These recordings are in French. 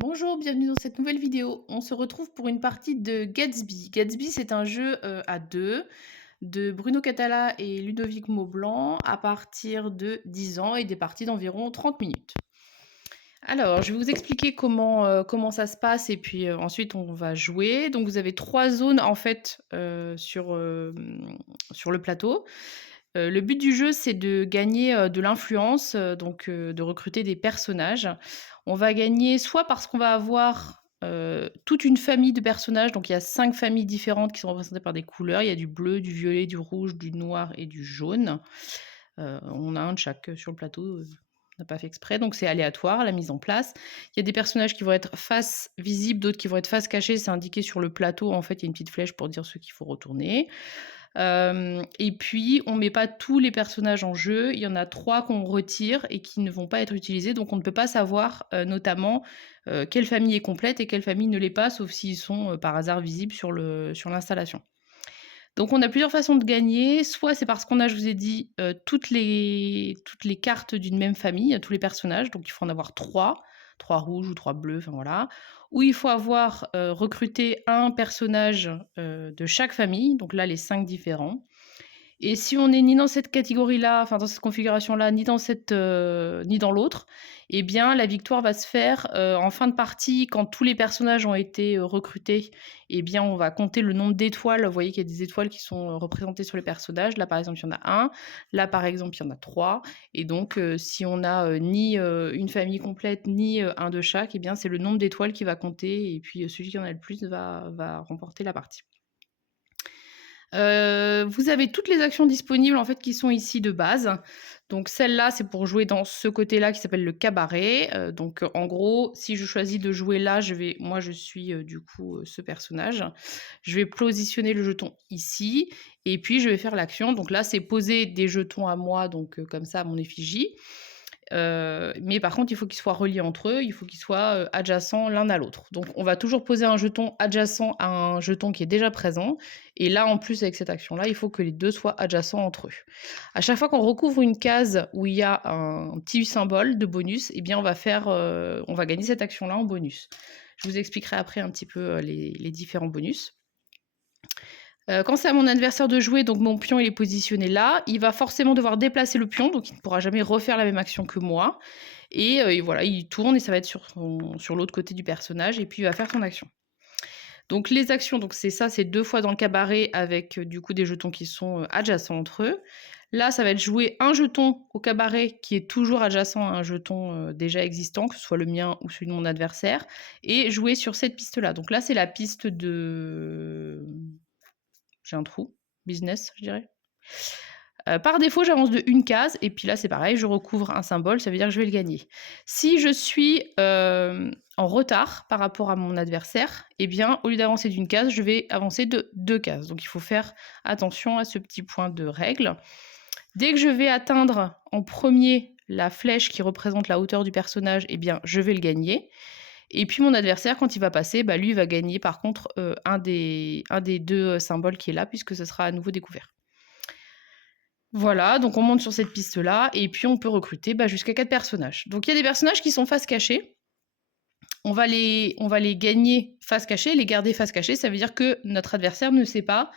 Bonjour, bienvenue dans cette nouvelle vidéo. On se retrouve pour une partie de Gatsby. Gatsby, c'est un jeu à deux de Bruno Catala et Ludovic Maublanc à partir de 10 ans et des parties d'environ 30 minutes. Alors, je vais vous expliquer comment ça se passe et puis ensuite on va jouer. Donc, vous avez trois zones en fait sur le plateau. Le but du jeu, c'est de gagner de l'influence, donc de recruter des personnages. On va gagner soit parce qu'on va avoir toute une famille de personnages, donc il y a 5 familles différentes qui sont représentées par des couleurs. Il y a du bleu, du violet, du rouge, du noir et du jaune. On a un de chaque sur le plateau, on n'a pas fait exprès, donc c'est aléatoire la mise en place. Il y a des personnages qui vont être face visible, d'autres qui vont être face cachée, c'est indiqué sur le plateau, en fait, il y a une petite flèche pour dire ceux qu'il faut retourner. Et puis on met pas tous les personnages en jeu, il y en a 3 qu'on retire et qui ne vont pas être utilisés, donc on ne peut pas savoir, notamment, quelle famille est complète et quelle famille ne l'est pas, sauf s'ils sont, par hasard visibles sur l'installation. Donc on a plusieurs façons de gagner, soit c'est parce qu'on a, je vous ai dit, toutes les cartes d'une même famille, tous les personnages, donc il faut en avoir 3, 3 rouges ou 3 bleus, enfin voilà. Ou il faut avoir, recruté un personnage, de chaque famille, donc là les 5 différents. Et si on n'est ni dans cette catégorie-là, enfin dans cette configuration-là, ni dans l'autre, eh bien la victoire va se faire, en fin de partie quand tous les personnages ont été, recrutés. Eh bien on va compter le nombre d'étoiles. Vous voyez qu'il y a des étoiles qui sont, représentées sur les personnages. Là par exemple, il y en a un. Là par exemple, il y en a 3. Et donc si on a, ni, une famille complète, ni, un de chaque, eh bien c'est le nombre d'étoiles qui va compter et puis, celui qui en a le plus va remporter la partie. Vous avez toutes les actions disponibles en fait qui sont ici de base. Donc celle-là, c'est pour jouer dans ce côté-là qui s'appelle le cabaret. Donc en gros, si je choisis de jouer là, moi je suis du coup ce personnage. Je vais positionner le jeton ici et puis je vais faire l'action. Donc là, c'est poser des jetons à moi, donc comme ça à mon effigie. Mais par contre, il faut qu'ils soient reliés entre eux, il faut qu'ils soient, adjacents l'un à l'autre. Donc on va toujours poser un jeton adjacent à un jeton qui est déjà présent et là, en plus, avec cette action-là, il faut que les 2 soient adjacents entre eux. À chaque fois qu'on recouvre une case où il y a un petit symbole de bonus, eh bien on va gagner cette action-là en bonus. Je vous expliquerai après un petit peu, les différents bonus. Quand c'est à mon adversaire de jouer, donc mon pion il est positionné là, il va forcément devoir déplacer le pion, donc il ne pourra jamais refaire la même action que moi. Et voilà, il tourne et ça va être sur l'autre côté du personnage, et puis il va faire son action. Donc les actions, donc c'est ça, c'est 2 fois dans le cabaret avec du coup des jetons qui sont adjacents entre eux. Là, ça va être jouer un jeton au cabaret qui est toujours adjacent à un jeton déjà existant, que ce soit le mien ou celui de mon adversaire, et jouer sur cette piste-là. Donc là, c'est la piste de j'ai un trou, business, je dirais. Par défaut, j'avance de une case et puis là, c'est pareil, je recouvre un symbole, ça veut dire que je vais le gagner. Si je suis, en retard par rapport à mon adversaire, eh bien, au lieu d'avancer d'une case, je vais avancer de 2 cases. Donc il faut faire attention à ce petit point de règle. Dès que je vais atteindre en premier la flèche qui représente la hauteur du personnage, eh bien, je vais le gagner. Et puis mon adversaire, quand il va passer, bah, lui, il va gagner par contre, un des 2 symboles qui est là, puisque ce sera à nouveau découvert. Voilà, donc on monte sur cette piste-là, et puis on peut recruter, bah, jusqu'à 4 personnages. Donc il y a des personnages qui sont face cachée. On va les gagner face cachée, les garder face cachée. Ça veut dire que notre adversaire ne sait pas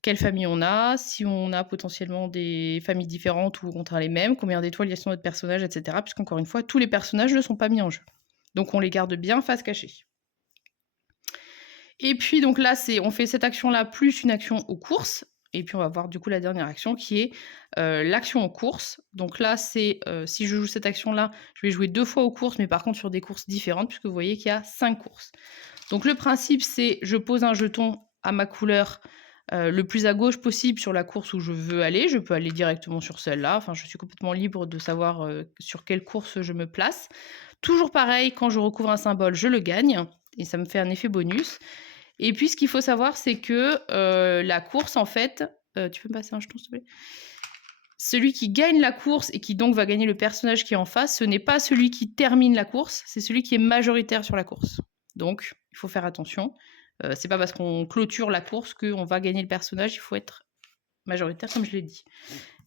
quelle famille on a, si on a potentiellement des familles différentes ou au contraire les mêmes, combien d'étoiles il y a sur notre personnage, etc. Puisqu'encore une fois, tous les personnages ne sont pas mis en jeu. Donc on les garde bien face cachée. Et puis donc là, on fait cette action-là plus une action aux courses. Et puis on va voir du coup la dernière action qui est l'action en course. Donc là, si je joue cette action-là, je vais jouer 2 fois aux courses, mais par contre sur des courses différentes, puisque vous voyez qu'il y a 5 courses. Donc le principe, c'est je pose un jeton à ma couleur le plus à gauche possible sur la course où je veux aller. Je peux aller directement sur celle-là. Enfin, je suis complètement libre de savoir sur quelle course je me place. Toujours pareil, quand je recouvre un symbole, je le gagne. Et ça me fait un effet bonus. Et puis, ce qu'il faut savoir, c'est que la course, en fait... tu peux me passer un jeton, s'il te plaît? Celui qui gagne la course et qui donc va gagner le personnage qui est en face, ce n'est pas celui qui termine la course, c'est celui qui est majoritaire sur la course. Donc, il faut faire attention. C'est pas parce qu'on clôture la course qu'on va gagner le personnage, il faut être majoritaire, comme je l'ai dit.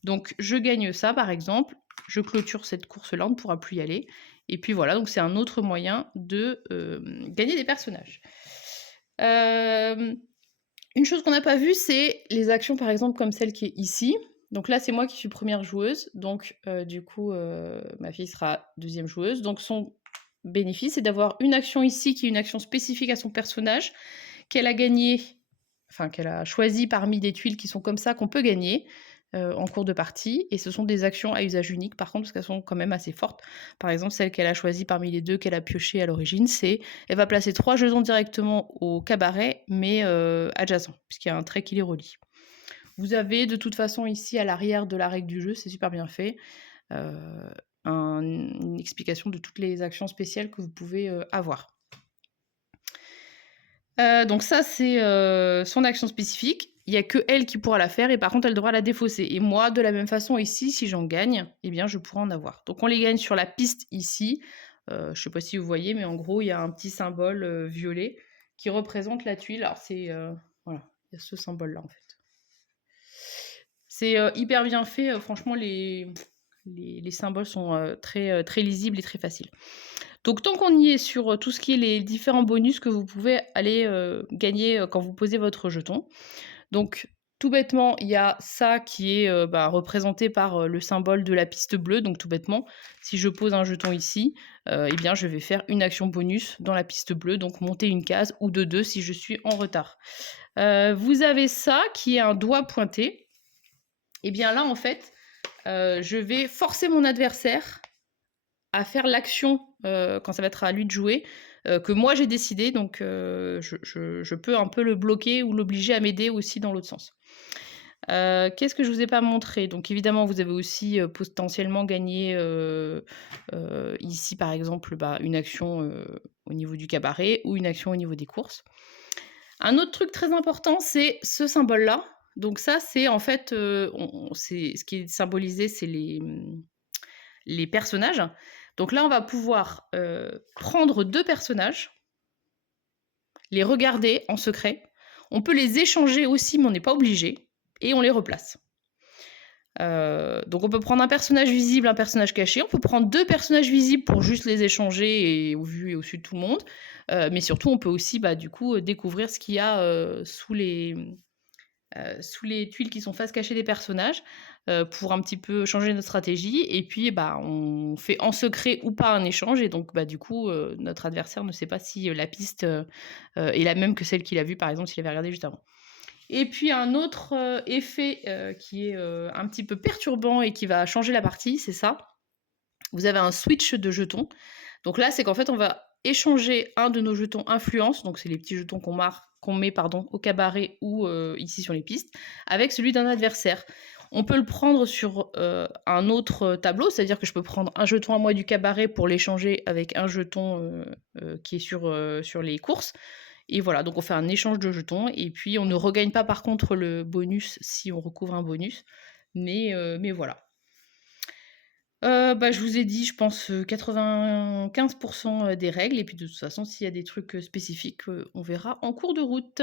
Donc, je gagne ça, par exemple. Je clôture cette course-là, on ne pourra plus y aller. Et puis voilà, donc c'est un autre moyen de gagner des personnages. Une chose qu'on n'a pas vue, c'est les actions, par exemple, comme celle qui est ici. Donc là, c'est moi qui suis première joueuse. Donc, du coup, ma fille sera deuxième joueuse. Donc, son bénéfice, c'est d'avoir une action ici qui est une action spécifique à son personnage, qu'elle a gagné, enfin, qu'elle a choisi parmi des tuiles qui sont comme ça, qu'on peut gagner en cours de partie. Et ce sont des actions à usage unique, par contre, parce qu'elles sont quand même assez fortes. Par exemple, celle qu'elle a choisie parmi les deux qu'elle a pioché à l'origine, c'est elle va placer 3 jetons directement au cabaret, mais adjacent, puisqu'il y a un trait qui les relie. Vous avez de toute façon ici à l'arrière de la règle du jeu, c'est super bien fait, une explication de toutes les actions spéciales que vous pouvez avoir. Donc ça, c'est son action spécifique. Il n'y a que elle qui pourra la faire et par contre, elle devra la défausser. Et moi, de la même façon, ici, si j'en gagne, eh bien, je pourrai en avoir. Donc on les gagne sur la piste ici. Je ne sais pas si vous voyez, mais en gros, il y a un petit symbole violet qui représente la tuile. Alors c'est... voilà, il y a ce symbole-là, en fait. C'est hyper bien fait. Franchement, les symboles sont très lisibles et très faciles. Donc tant qu'on y est sur tout ce qui est les différents bonus que vous pouvez aller gagner quand vous posez votre jeton. Donc tout bêtement, il y a ça qui est représenté par le symbole de la piste bleue. Donc tout bêtement, si je pose un jeton ici, eh bien je vais faire une action bonus dans la piste bleue, donc monter une case ou de 2 si je suis en retard. Vous avez ça qui est un doigt pointé. Et bien là, en fait, je vais forcer mon adversaire à faire l'action quand ça va être à lui de jouer, que moi j'ai décidé, donc je peux un peu le bloquer ou l'obliger à m'aider aussi dans l'autre sens. Qu'est-ce que je vous ai pas montré? Donc évidemment, vous avez aussi potentiellement gagné ici, par exemple, une action au niveau du cabaret ou une action au niveau des courses. Un autre truc très important, c'est ce symbole-là. Donc ça, c'est en fait, ce qui est symbolisé, c'est les personnages. Donc là, on va pouvoir prendre 2 personnages, les regarder en secret. On peut les échanger aussi, mais on n'est pas obligé. Et on les replace. Donc on peut prendre un personnage visible, un personnage caché. On peut prendre 2 personnages visibles pour juste les échanger et au vu et au su de tout le monde. Mais surtout, on peut aussi du coup découvrir ce qu'il y a sous les tuiles qui sont face cachée des personnages pour un petit peu changer notre stratégie. Et puis, on fait en secret ou pas un échange. Et donc, du coup, notre adversaire ne sait pas si la piste est la même que celle qu'il a vue, par exemple, s'il avait regardé juste avant. Et puis, un autre effet qui est un petit peu perturbant et qui va changer la partie, c'est ça. Vous avez un switch de jetons. Donc là, c'est qu'en fait, on va échanger un de nos jetons influence, donc c'est les petits jetons qu'on met au cabaret ou ici sur les pistes, avec celui d'un adversaire. On peut le prendre sur un autre tableau, c'est-à-dire que je peux prendre un jeton à moi du cabaret pour l'échanger avec un jeton qui est sur les courses. Et voilà, donc on fait un échange de jetons, et puis on ne regagne pas par contre le bonus si on recouvre un bonus, mais voilà. Je vous ai dit, je pense, 95% des règles, et puis de toute façon, s'il y a des trucs spécifiques, on verra en cours de route.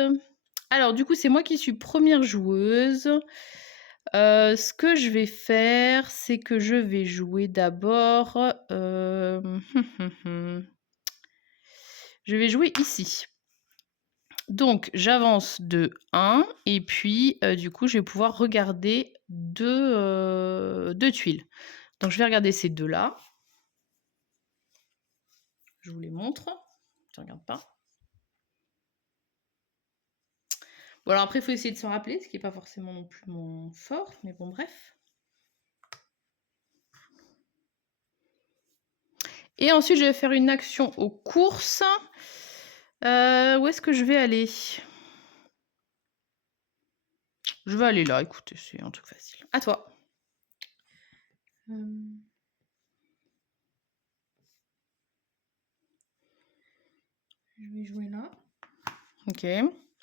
Alors du coup, c'est moi qui suis première joueuse. Ce que je vais faire, c'est que je vais jouer d'abord, je vais jouer ici. Donc j'avance de 1 et puis, du coup, je vais pouvoir regarder 2 tuiles. Donc je vais regarder ces 2-là. Je vous les montre. Je ne regarde pas. Bon, alors après, il faut essayer de s'en rappeler, ce qui n'est pas forcément non plus mon fort, mais bon, bref. Et ensuite, je vais faire une action aux courses. Où est-ce que je vais aller? Je vais aller là, écoutez, c'est un truc facile. À toi. Je vais jouer là. Ok.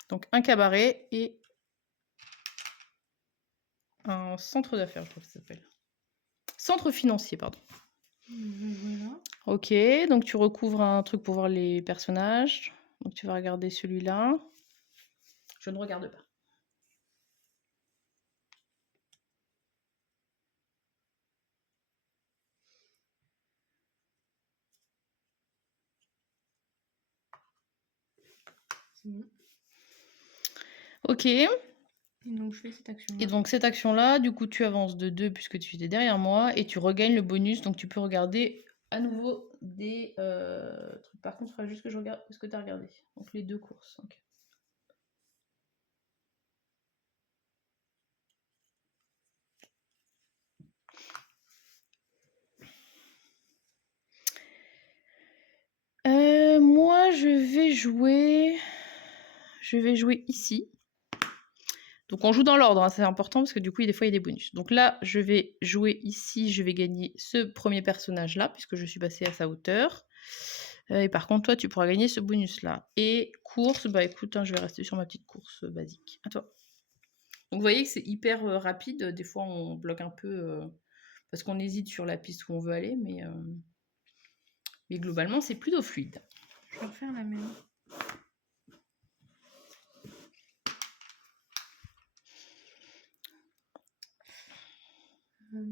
Donc un cabaret et un centre d'affaires, je crois que ça s'appelle. Centre financier, pardon. Je vais jouer là. Ok, donc tu recouvres un truc pour voir les personnages. Donc tu vas regarder celui-là. Je ne regarde pas. C'est bon. Ok. Et donc, je fais cette action-là. Et donc, cette action-là, du coup, tu avances de 2 puisque tu étais derrière moi et tu regagnes le bonus. Donc, tu peux regarder à nouveau des trucs. Par contre, il faudra juste que je regarde ce que tu as regardé. Donc, les 2 courses. Ok. Moi, je vais jouer ici. Donc on joue dans l'ordre, hein, c'est important parce que du coup, des fois, il y a des bonus. Donc là, je vais jouer ici, je vais gagner ce premier personnage-là, puisque je suis passée à sa hauteur. Et par contre, toi, tu pourras gagner ce bonus-là. Et course, bah écoute, hein, je vais rester sur ma petite course basique. À toi. Donc vous voyez que c'est hyper rapide. Des fois, on bloque un peu parce qu'on hésite sur la piste où on veut aller, mais globalement, c'est plutôt fluide. Je vais refaire la même. Je vais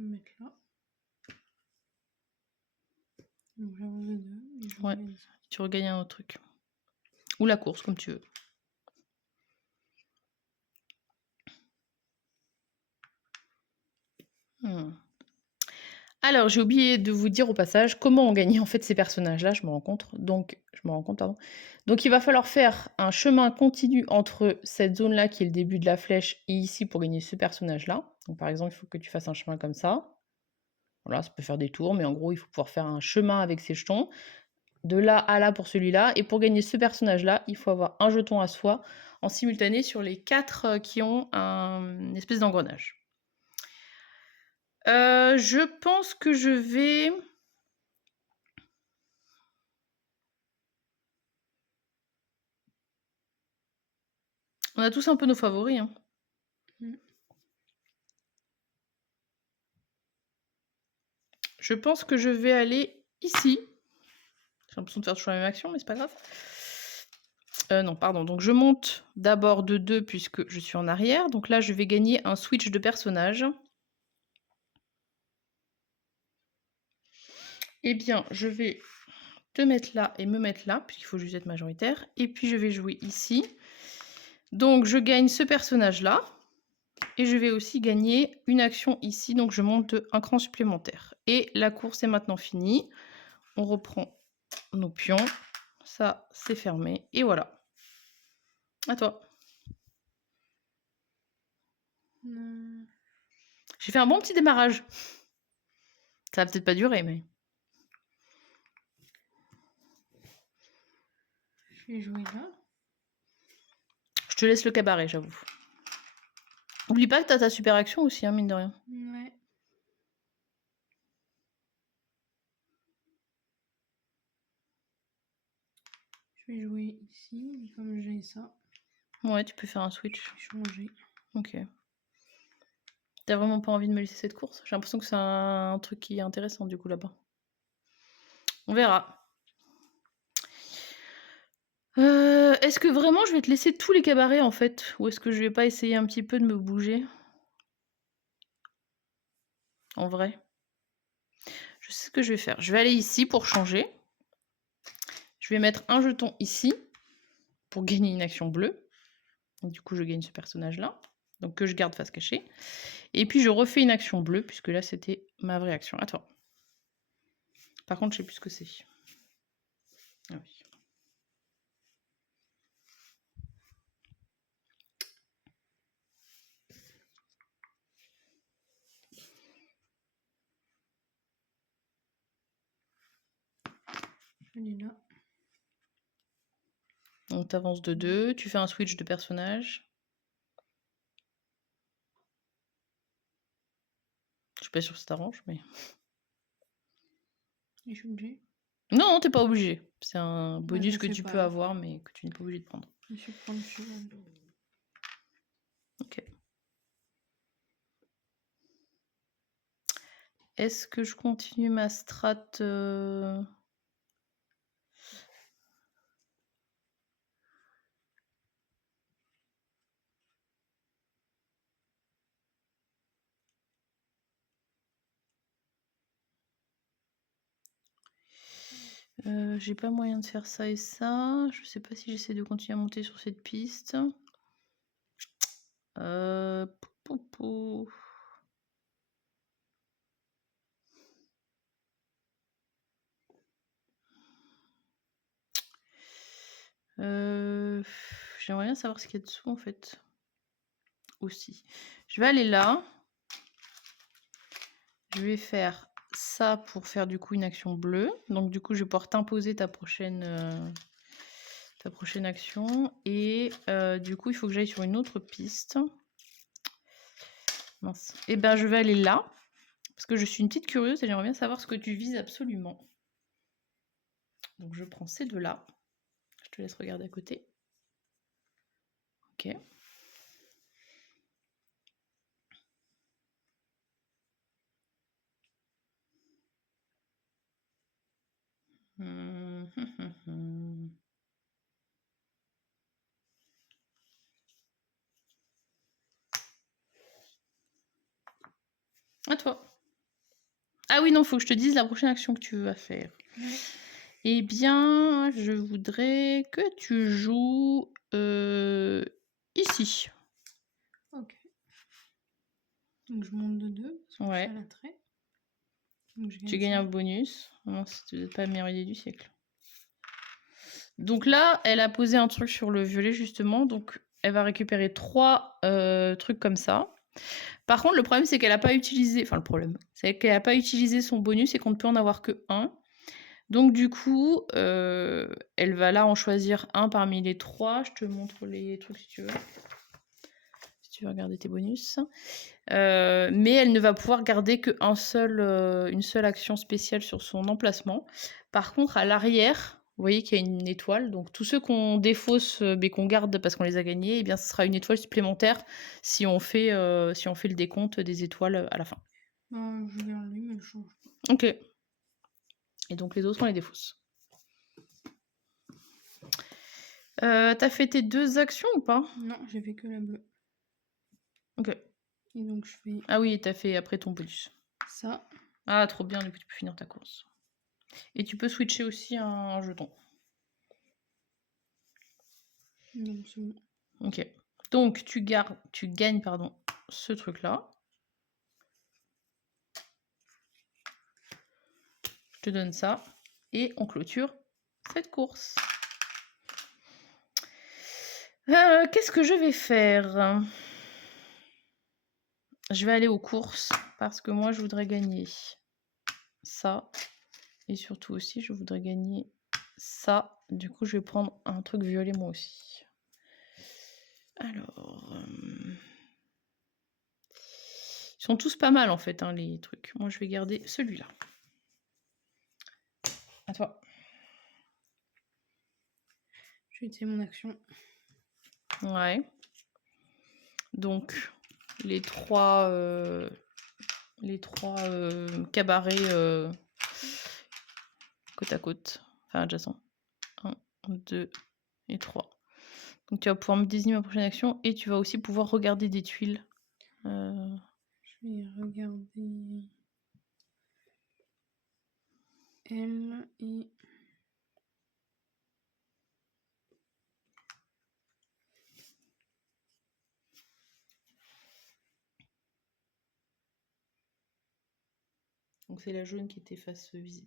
me mettre là. Donc j'avance de 2 et je Ouais, regagne ça. tu regagnes un autre truc. Ou la course, comme tu veux. Alors, j'ai oublié de vous dire au passage comment on gagnait en fait ces personnages-là, je me rends compte. Donc, pardon. Donc, il va falloir faire un chemin continu entre cette zone-là qui est le début de la flèche et ici pour gagner ce personnage-là. Donc, par exemple, il faut que tu fasses un chemin comme ça. Voilà, ça peut faire des tours, mais en gros, il faut pouvoir faire un chemin avec ces jetons. De là à là pour celui-là. Et pour gagner ce personnage-là, il faut avoir un jeton à soi en simultané sur les 4 qui ont une espèce d'engrenage. Je pense que je vais... On a tous un peu nos favoris. Hein. Je pense que je vais aller ici. J'ai l'impression de faire toujours la même action, mais c'est pas grave. Non, pardon. Donc je monte d'abord de 2 puisque je suis en arrière. Donc là, je vais gagner un switch de personnage. Eh bien, je vais te mettre là et me mettre là, puisqu'il faut juste être majoritaire. Et puis je vais jouer ici. Donc je gagne ce personnage-là. Et je vais aussi gagner une action ici. Donc je monte un cran supplémentaire. Et la course est maintenant finie. On reprend nos pions. Ça, c'est fermé. Et voilà. À toi. J'ai fait un bon petit démarrage. Ça va peut-être pas durer, mais... Je vais jouer là. Je te laisse le cabaret, j'avoue. Oublie pas que t'as ta super action aussi, hein, mine de rien. Ouais. Je vais jouer ici, mais comme j'ai ça. Ouais, tu peux faire un switch. Je vais changer. Ok. T'as vraiment pas envie de me laisser cette course? J'ai l'impression que c'est un truc qui est intéressant du coup là-bas. On verra. Est-ce que vraiment je vais te laisser tous les cabarets en fait? Ou est-ce que je vais pas essayer un petit peu de me bouger? En vrai. Je sais ce que je vais faire. Je vais aller ici pour changer. Je vais mettre un jeton ici pour gagner une action bleue. Et du coup, je gagne ce personnage-là. Donc que je garde face cachée. Et puis je refais une action bleue, puisque là c'était ma vraie action. À toi. Par contre, je sais plus ce que c'est. Ah oui. Je vais là. Donc tu avances de 2, tu fais un switch de personnage. Je suis pas sûre que ça t'arrange, mais... Et je suis obligée. Non, t'es pas obligé. C'est un bonus je que sais tu pas, peux alors. avoir, mais que tu n'es pas obligé de prendre. Je vais prendre le cheval. Ok. Est-ce que je continue ma strat J'ai pas moyen de faire ça et ça. Je sais pas si j'essaie de continuer à monter sur cette piste. Pou, pou, pou. J'aimerais bien savoir ce qu'il y a dessous en fait. Aussi. Je vais aller là. Je vais faire ça pour faire du coup une action bleue. Donc du coup, je vais pouvoir t'imposer ta prochaine action. Et du coup, il faut que j'aille sur une autre piste. Mince. Et ben, je vais aller là. Parce que je suis une petite curieuse et j'aimerais bien savoir ce que tu vises absolument. Donc je prends ces deux-là. Je te laisse regarder à côté. Ok. À toi. Ah oui, non, faut que je te dise la prochaine action que tu vas faire. Eh bien, je voudrais que tu joues ici. Ok. Donc je monte de 2 parce que je Ouais. suis à l'attrait. Donc je Tu gagne gagnes ça. un bonus. Non, c'est peut-être pas la meilleure idée du siècle. Donc là, elle a posé un truc sur le violet justement. Donc elle va récupérer 3 trucs comme ça. Par contre, le problème, c'est qu'elle n'a pas utilisé... Enfin, le problème, c'est qu'elle n'a pas utilisé son bonus et qu'on ne peut en avoir que 1. Donc du coup, elle va là en choisir un parmi les 3. Je te montre les trucs si tu veux. Si tu veux regarder tes bonus. Mais elle ne va pouvoir garder qu'une seule action spéciale sur son emplacement. Par contre, à l'arrière, vous voyez qu'il y a une étoile. Donc tous ceux qu'on défausse mais qu'on garde parce qu'on les a gagnés, eh bien, ce sera une étoile supplémentaire si on fait le décompte des étoiles à la fin. Je garde lui, mais je change pas. Ok. Et donc les autres, on les défausse. T'as fait tes 2 actions ou pas? Non, j'ai fait que la bleue. Ok. Et donc je fais Ah oui, t'as fait après ton bonus. ça. Ah, trop bien, du coup tu peux finir ta course. Et tu peux switcher aussi un jeton. Non, c'est bon. Ok. Donc tu gagnes ce truc-là. Je te donne ça. Et on clôture cette course. Qu'est-ce que je vais faire? Je vais aller aux courses parce que moi je voudrais gagner ça. Et surtout aussi je voudrais gagner ça. Du coup je vais prendre un truc violet moi aussi. Alors... Ils sont tous pas mal en fait, hein, les trucs. Moi je vais garder celui-là. À toi. Je vais utiliser mon action. Ouais. Donc les trois cabarets côte à côte, enfin adjacents. 1, 2 et 3. Donc tu vas pouvoir me désigner ma prochaine action et tu vas aussi pouvoir regarder des tuiles. Je vais regarder elle et... Donc c'est la jaune qui était face visible.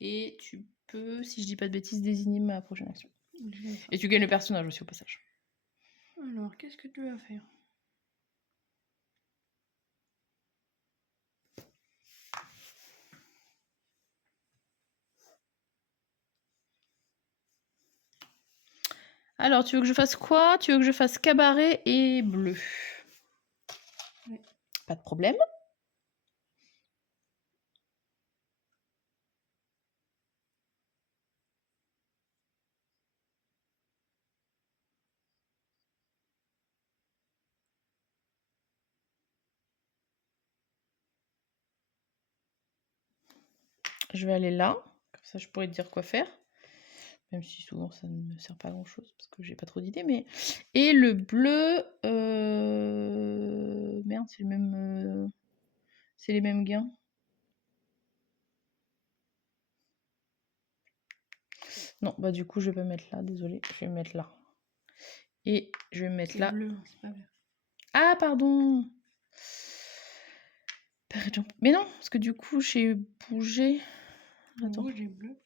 Et tu peux, si je dis pas de bêtises, désigner ma prochaine action. Et tu gagnes le personnage aussi au passage. Alors, qu'est-ce que tu vas faire? Alors, tu veux que je fasse quoi? Tu veux que je fasse cabaret et bleu? Ouais. Pas de problème. Je vais aller là, comme ça je pourrais te dire quoi faire. Même si souvent ça ne me sert pas à grand chose parce que j'ai pas trop d'idées. Mais... Et le bleu. Merde, c'est le même. C'est les mêmes gains. Non, bah du coup, je vais pas mettre là, désolé. Je vais mettre là. Et je vais mettre C'est là. bleu, c'est pas vert. Ah, pardon. Mais non, parce que du coup, j'ai bougé. Attends. Rouge et bleu.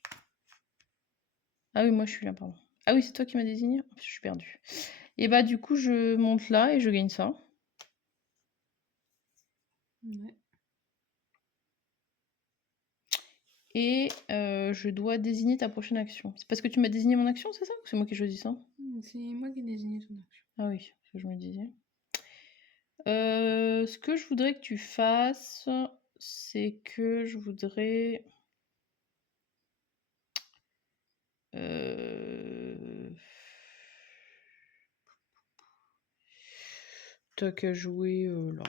Ah oui, moi, je suis là, pardon. Ah oui, c'est toi qui m'as désigné. Je suis perdue. Et bah du coup, je monte là et je gagne ça. Ouais. Et je dois désigner ta prochaine action. C'est parce que tu m'as désigné mon action, c'est ça? Ou c'est moi qui ai choisi ça? C'est moi qui ai désigné ton action. Ah oui, c'est ce que je me disais. Ce que je voudrais que tu fasses, c'est que je voudrais... T'as qu'à jouer là.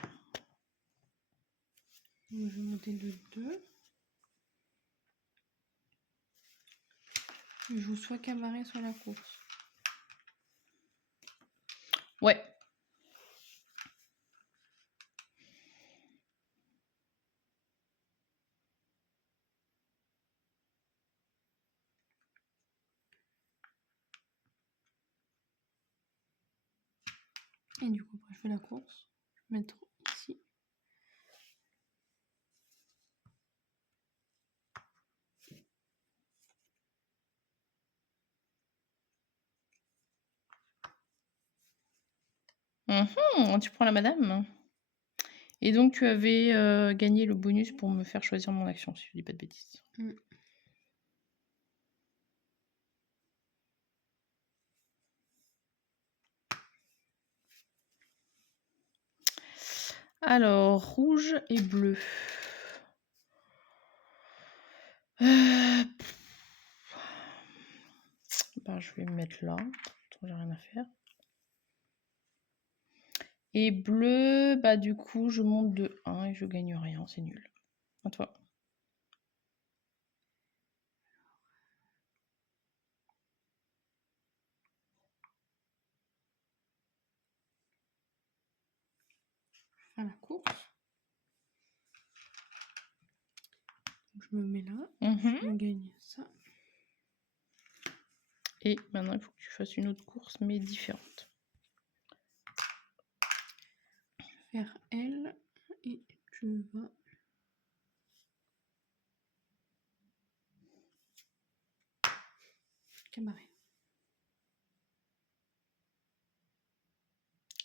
Donc, je vais monter de 2. Je joue soit cabaret, soit la course. Ouais. Et du coup, après, je fais la course. Je vais mettre ici. Tu prends la madame. Et donc, tu avais gagné le bonus pour me faire choisir mon action, si je dis pas de bêtises. Alors, rouge et bleu. Bah, je vais me mettre là. J'ai rien à faire. Et bleu, bah du coup, je monte de 1 et je gagne rien, c'est nul. À toi. À la course. Donc, je me mets là. Je gagne ça. Et maintenant, il faut que tu fasses une autre course, mais différente. Je vais faire L et je vais... Cabaret.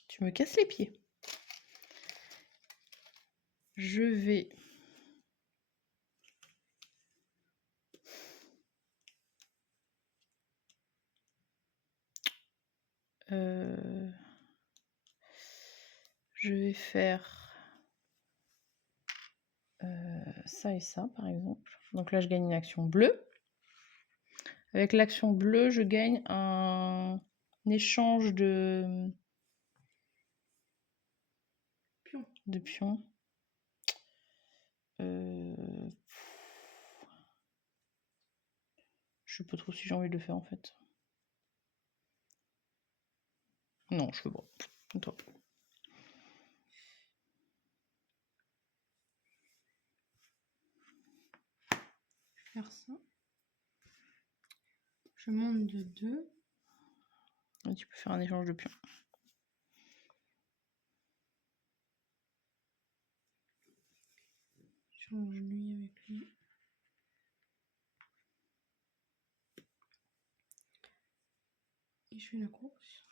Tu me casses les pieds. Je vais... Je vais faire ça et ça, par exemple. Donc là, je gagne une action bleue. Avec l'action bleue, je gagne un échange de pions. Je sais pas trop si j'ai envie de le faire, en fait. Non, je veux pas. Toi. Faire ça. Je monte de 2. Et tu peux faire un échange de pions. Je change lui avec lui. Et je fais la course.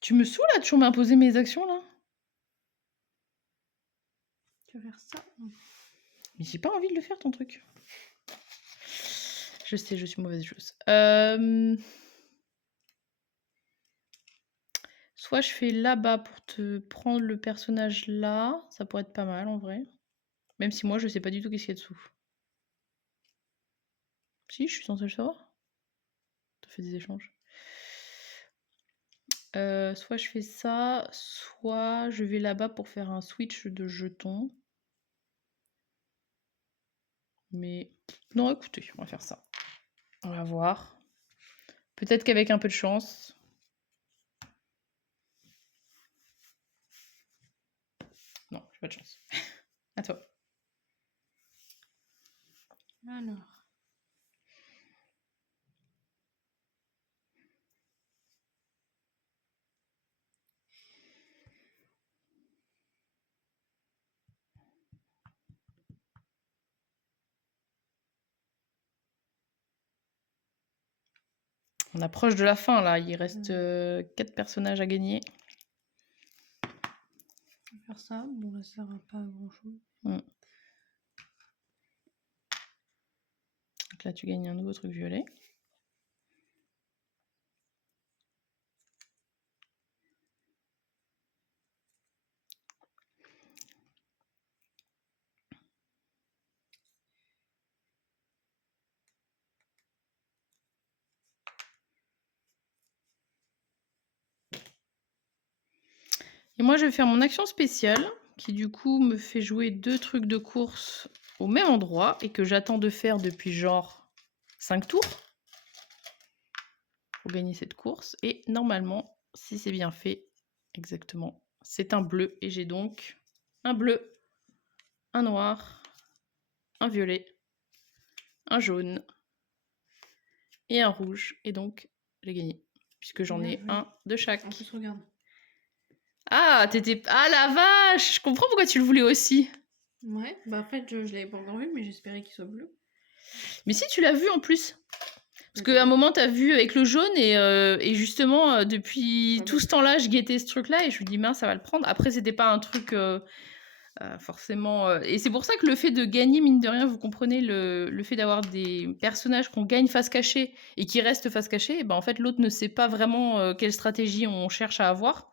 Tu me saoules là, toujours m'imposer mes actions là. Tu vas faire ça. Mais j'ai pas envie de le faire ton truc. Je sais, je suis mauvaise joueuse. Soit je fais là-bas pour te prendre le personnage là. Ça pourrait être pas mal en vrai. Même si moi je sais pas du tout qu'est-ce qu'il y a dessous. Si, je suis censée le savoir. T'as fait des échanges. Soit je fais ça, soit je vais là-bas pour faire un switch de jetons. Mais non, écoutez, on va faire ça. On va voir. Peut-être qu'avec un peu de chance, j'ai pas de chance. À toi. Alors. On approche de la fin là, il reste 4 personnages à gagner. On va faire ça. Bon, là, ça sert à pas à grand chose. Donc là, tu gagnes un nouveau truc violet. Et moi, je vais faire mon action spéciale, qui du coup me fait jouer 2 trucs de course au même endroit, et que j'attends de faire depuis genre 5 tours, pour gagner cette course. Et normalement, si c'est bien fait, exactement, c'est un bleu, et j'ai donc un bleu, un noir, un violet, un jaune, et un rouge, et donc j'ai gagné, puisque j'en ai un de chaque. En plus, regarde. Ah, t'étais... Ah la vache! Je comprends pourquoi tu le voulais aussi. Ouais, bah en fait, je l'avais pas encore vu, mais j'espérais qu'il soit bleu. Mais si, tu l'as vu en plus. Parce qu'à un moment, t'as vu avec le jaune, et justement, depuis tout ce temps-là, je guettais ce truc-là, et je me dis, mince, ça va le prendre. Après, c'était pas un truc forcément... Et c'est pour ça que le fait de gagner, mine de rien, vous comprenez, le fait d'avoir des personnages qu'on gagne face cachée, et qui restent face cachée, et ben, en fait, l'autre ne sait pas vraiment quelle stratégie on cherche à avoir.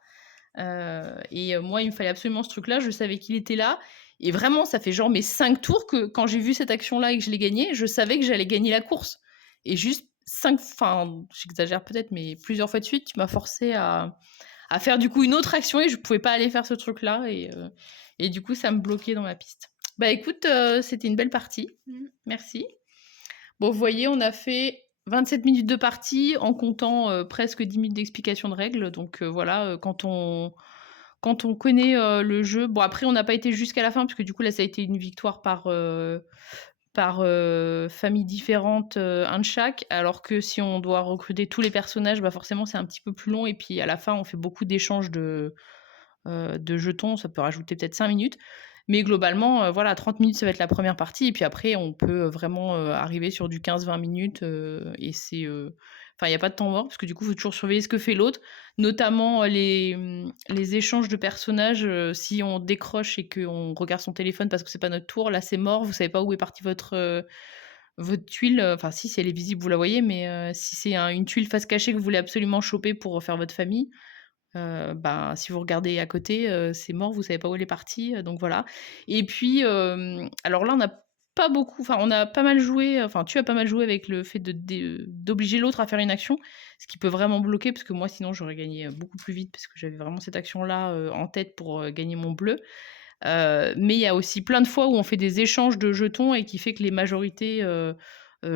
Moi, il me fallait absolument ce truc-là, je savais qu'il était là. Et vraiment, ça fait genre mes 5 tours que quand j'ai vu cette action-là et que je l'ai gagnée, je savais que j'allais gagner la course. Et juste 5, enfin, j'exagère peut-être, mais plusieurs fois de suite, tu m'as forcé à faire du coup une autre action et je pouvais pas aller faire ce truc-là. Et du coup, ça me bloquait dans ma piste. Bah écoute, c'était une belle partie. Merci. Bon, vous voyez, on a fait 27 minutes de partie en comptant presque 10 minutes d'explication de règles. Donc voilà, quand on connaît le jeu. Bon, après, on n'a pas été jusqu'à la fin, parce que du coup, là, ça a été une victoire par famille différente, un de chaque. Alors que si on doit recruter tous les personnages, bah forcément, c'est un petit peu plus long. Et puis à la fin, on fait beaucoup d'échanges de jetons. Ça peut rajouter peut-être 5 minutes. Mais globalement, voilà, 30 minutes, ça va être la première partie. Et puis après, on peut vraiment arriver sur du 15-20 minutes. Et c'est. Enfin, il n'y a pas de temps mort, parce que du coup, il faut toujours surveiller ce que fait l'autre. Notamment les échanges de personnages. Si on décroche et qu'on regarde son téléphone parce que c'est pas notre tour, là, c'est mort. Vous savez pas où est partie votre tuile. Enfin, si elle est visible, vous la voyez. Mais si c'est une tuile face cachée que vous voulez absolument choper pour refaire votre famille, bah, si vous regardez à côté, c'est mort, vous savez pas où elle est partie, donc voilà. Et puis, alors là, on n'a pas beaucoup, enfin, on a pas mal joué, enfin, tu as pas mal joué avec le fait d'obliger l'autre à faire une action, ce qui peut vraiment bloquer, parce que moi, sinon, j'aurais gagné beaucoup plus vite, parce que j'avais vraiment cette action-là en tête pour gagner mon bleu. Mais il y a aussi plein de fois où on fait des échanges de jetons et qui fait que les majorités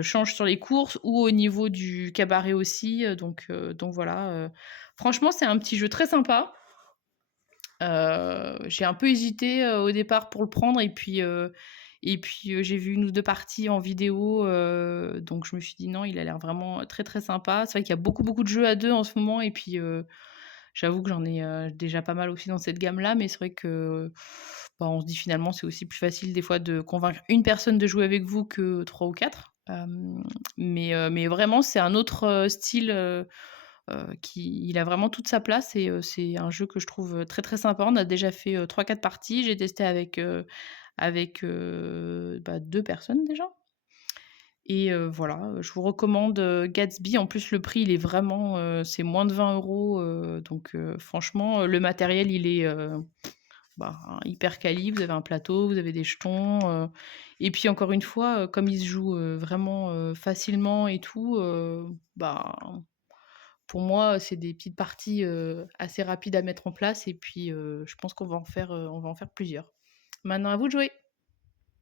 changent sur les courses, ou au niveau du cabaret aussi. Donc voilà. Franchement, c'est un petit jeu très sympa. J'ai un peu hésité au départ pour le prendre, et puis j'ai vu une ou deux parties en vidéo, donc je me suis dit non, il a l'air vraiment très très sympa. C'est vrai qu'il y a beaucoup beaucoup de jeux à deux en ce moment, et puis j'avoue que j'en ai déjà pas mal aussi dans cette gamme-là, mais c'est vrai que bah, on se dit finalement c'est aussi plus facile des fois de convaincre une personne de jouer avec vous que 3 ou 4. Mais vraiment, c'est un autre style. Il a vraiment toute sa place, et c'est un jeu que je trouve très très sympa. On a déjà fait 3-4 parties. J'ai testé avec 2 personnes déjà. Et voilà, je vous recommande Gatsby. En plus, le prix, il est vraiment, c'est moins de 20 €. Donc franchement, le matériel, il est hyper quali. Vous avez un plateau, vous avez des jetons. Et puis encore une fois, comme il se joue vraiment facilement et tout, pour moi, c'est des petites parties assez rapides à mettre en place. Et puis, je pense qu'on va en faire plusieurs. Maintenant, à vous de jouer.